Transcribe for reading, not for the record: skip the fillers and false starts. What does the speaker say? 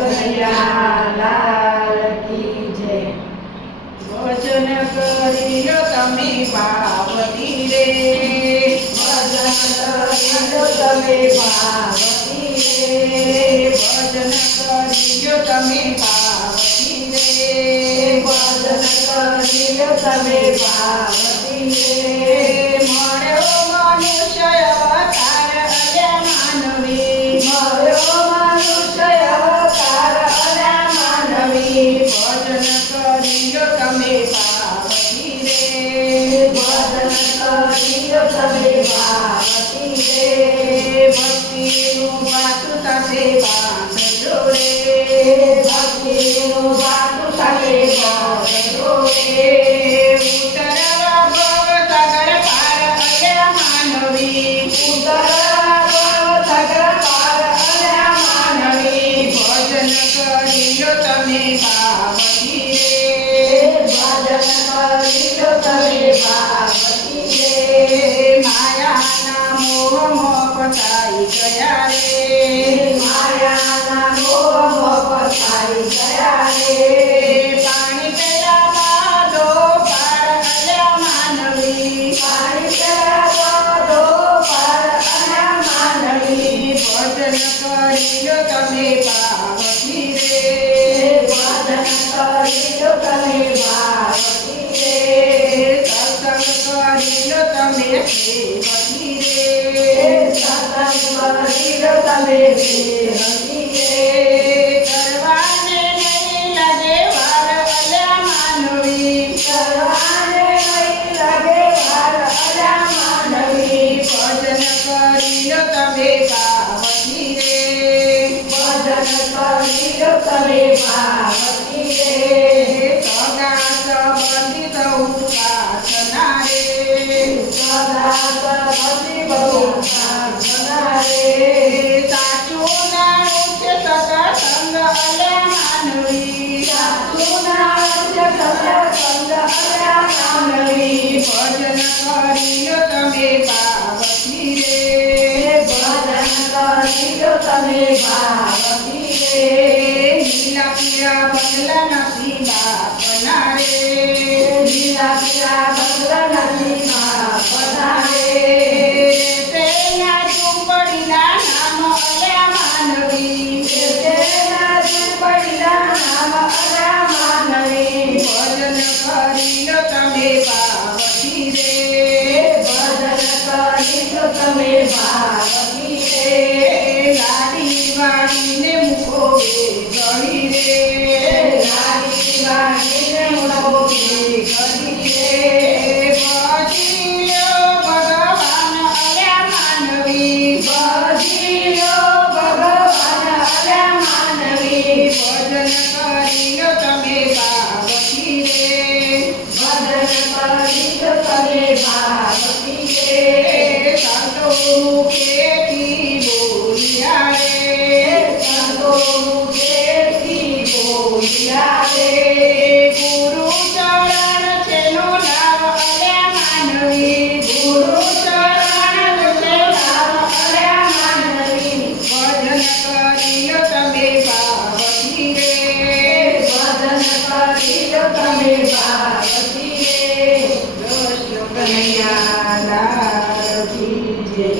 કનૈયા લાલ કી જય। ભજન કરીયો તમે પાર્વતી રે, ભજન કરીયો તમે પાર્વતી રે, ભજન કરીયો તમે પાર્વતી રે, ભજન કરીયો તમે પાર્વતી રે। મળ્યો મનુષ્ય અવતાર અલ્યા માનવી, મળ્યો મનુષ્ય અવતાર અલ્યા માનવી, ભજન કરીયો તમે પાર્વતી રે, ભજન કરીયો તમે પાર્વતી રે। ભક્તિનું પાછું સાથે બાંધજો રે, ભક્તિનું પાછું સાથે બાંધજો રે। ઉતરવા ભવસાગર પાર અલ્યા માનવી, ઉતરવા ભવસાગર પાર અલ્યા માનવી, ભજન કરીયો તમે પાર્વતી રે, ભજન કરીયો તમે પાર્વતી રે। માયાના મોહમાં ફસાઈ ગયા રે, માયાના મોહમાં ફસાઈ ગયા રે। પાણી પેલા બાદો પાર અલ્યા માનવી, પાણી પેલા બાદો પાર અલ્યા માનવી, ભજન કરીયો તમે પાર્વતી રે, ભજન કરીયો તમે પાર્વતી રે। સત્સંગ કરીયો તમે સેવકી રે, સત્સંગ કરીયો તમે સેવકી રે। કરવાને નહીં લાગે વાર અલ્યા માનવી, કરવાને નહીં લાગે વાર અલ્યા માનવી, ભજન કરીયો તમે પાર્વતી રે, ભજન કરીયો તમે પાર્વતી રે। સગા સંબંધી સૌ પ્રાર્થના રે, સગા સંબંધી બહુ પ્રાર્થના રે। સાચું નાણું છે સત્સંગ અલ્યા માનવી, સાચું નાણું છે સત્સંગ અલ્યા માનવી, ભજન કરીયો તમે પાર્વતી રે, ભજન કરીયો તમે પાર્વતી રે। લીલા પીળા બંગલા નથી બાપના રે, લીલા પીળા બંગલા નથી બાપના રે। તેના ઝૂંપડીના નામ અલ્યા માનવી, તેના ઝૂંપડીના નામ અલ્યા માનવી, ભજન કરીયો તમે પાર્વતી રે, ભજન કરીયો તમે પાર્વતી રે। લાડી વાળીને મૂકો ગળી રે, લાડી વાળીને મૂકો ગળી રે। ભજીયો